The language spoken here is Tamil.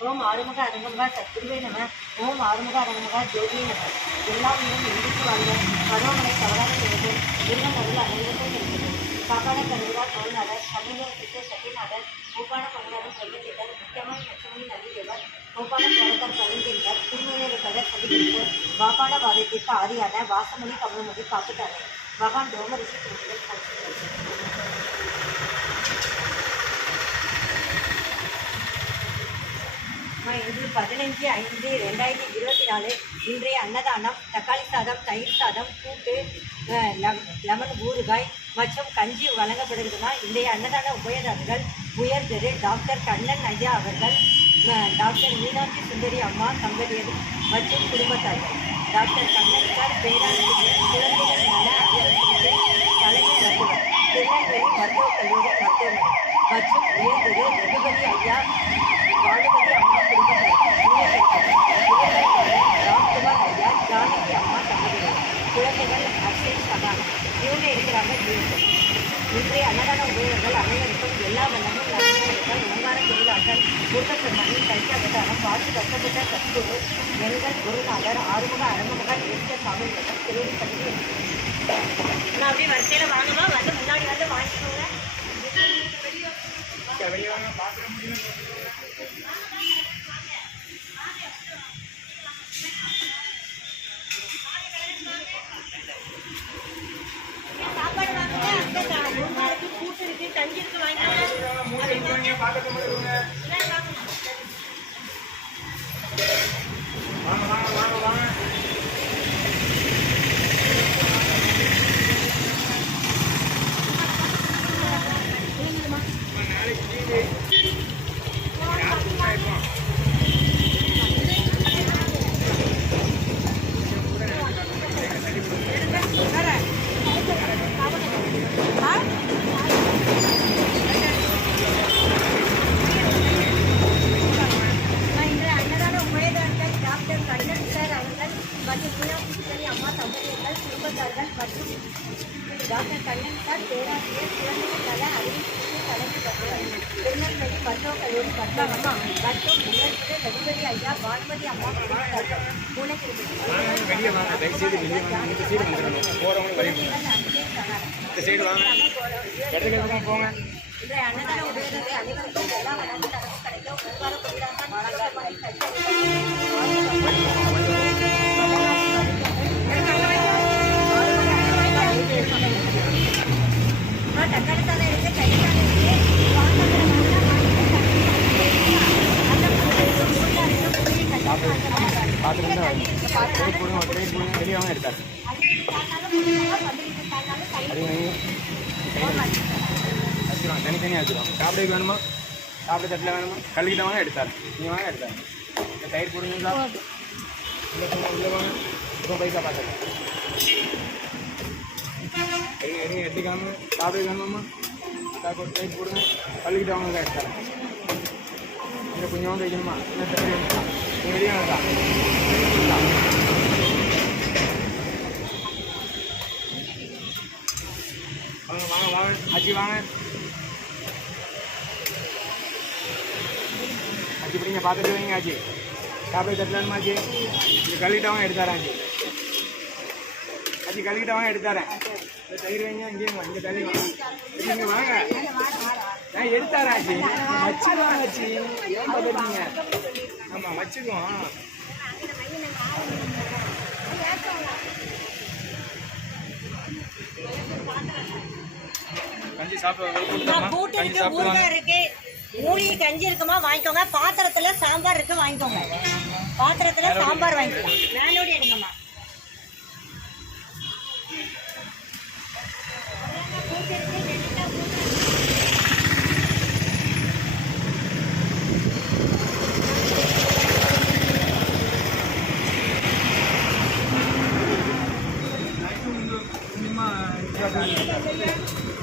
ஓம் ஆறுமுக அரங்கமகா சத்துருவே நம ஓம் ஆறுமுக அரங்கமகா ஜோதியே நம எல்லா உயிரும் எந்திரிச்சு வாழ்க பருவமனை தவறாக செய்வது முருகன் அருள் அனைவருக்கும் இருக்கிறது காப்பாட கருவிழா தோல்நாதர் தமிழக கிருஷ்ண சத்தியநாதர் பூப்பான பங்களாரம் சொல்லித்தேவர் முக்கியமான லட்சுமணி நதிதேவர் பூப்பான சோழக்கர் கவிஞர் திருநெல்வேலி கதர் பதிவிற்கு வாப்பாட வாதத்திற்கு ஆதியான வாசமணி கமலமதி காப்புத்தாரர் பகவான் ரோமரிஷி திருமணம் இன்று பதினைஞ்சு ஐந்து ரெண்டாயிரத்தி இருபத்தி நாலு இன்றைய அன்னதானம் தக்காளி சாதம் தயிர் சாதம் கூட்டு லெமன் ஊறுகாய் மற்றும் கஞ்சி வழங்கப்படுகிறதுனா இன்றைய அன்னதான உபயதாரர்கள் உயர் டாக்டர் கண்ணன் ஐயா அவர்கள் டாக்டர் மீனாட்சி சுந்தரி அம்மா தம்பதியர் மற்றும் குடும்பத்தார்கள். டாக்டர் கண்ணன் சார் பேராசிரியர் குழந்தைகள் நல அறுவை சிகிச்சை தலைமை மருத்துவர் திருநெல்வேலி மருத்துவக் கல்லூரி மருத்துவமனை மற்றும் உயர் ரகுபதி ஐயா பார்த்து கஷ்டப்பட்ட சத்குரு எங்கள் குருநாதர் ஆறுமுக அரங்கமுக நிறுத்த சாமிகளிடம் திருவடி பண்ணி நான் அப்படியே வரிசையில் வாங்கணும். வந்து முன்னாடி வந்து வாங்கிக்கோங்க. சாப்பாடு வாங்குங்க. முழு நாளைக்கு கூட்டு இருக்கு. கஞ்சி இருக்கு வாங்கிக்கோங்க முன்னாடி வாங்க. இன்று அன்னதான உபயதாரர்கள் டாக்டர் கண்ணன் சார் அவர்கள் மற்றும் மீனாட்சி சுந்தரி அம்மா தம்பதியர்கள் குடும்பத்தார்கள் மற்றும் டாக்டர் கண்ணன் சார் பேராசிரியர் குழந்தைகள் நல அறிவிப்பு சிகிச்சை திருநெல்வேலி மருத்துவக் கல்லூரி மருத்துவமனை மற்றும் உயர்திரு ஐயா பானுமதி அம்மா குடும்பத்தார்கள் வெளியே வாங்க தயவுசெய்து வெளியே வாங்க இந்த சைடு வந்துடணும் பார்த்துட்டு ட்ரெயின் போடுங்க ட்ரெயின் போடுங்க. வெளியே வாங்க எடுத்தாரு வச்சுருவாங்க தனித்தனியாக வச்சுருவாங்க சாப்பிட வேணுமா? சாப்பிட தட்டில் வேணுமா? கழுவிட்ட வாங்க எடுத்தார் நீங்கள் வாங்க எடுத்தார் இந்த தயிர் போடுங்களா உள்ளே உள்ளே வாங்க இப்போ பைசா பார்த்துருக்கேன் எடுங்க எடுங்க எடுத்துக்காம. சாப்பிட வேணுமாம்மா? அக்காவுக்கு ஒரு தயிர் போடுங்க. கழுவிட்ட வாங்க எடுத்தார் இந்த கொஞ்சம் வைக்கணுமா? இன்னும் தயிர் வாங்க வாங்க வாங்க. ஆச்சி வாங்க ஆச்சி பிடிங்க பார்த்துட்டு வைங்க ஆச்சி சாப்பிட தட்டலாமா ஆச்சி இது கழுவிட்டு வாங்க எடுத்தாரேன் ஆச்சி ஆச்சி கழுவிட்டு வாங்க எடுத்தாரேன் இந்த தயிர் வைங்க இங்கே இங்கே தள்ளி வாங்க இங்கே வாங்க நான் எடுத்தாரேன் ஆச்சி வாங்க ஆச்சி ஏன் பார்த்துருக்கீங்க ஆமாம் வச்சுக்குவோம் கஞ்சி சாப்பிட கூட்டு கஞ்சி இருக்கு சாப்பிடுவாங்க. ஊறுகாய் இருக்கு. மூலிகை கஞ்சி இருக்குமா வாங்கிக்கோங்க. பாத்திரத்துல சாம்பார் இருக்கு வாங்கிக்கோங்க. பாத்திரத்துல சாம்பார் வாங்கிக்கலாம் மேலோடி எடுங்கம்மா. Gracias.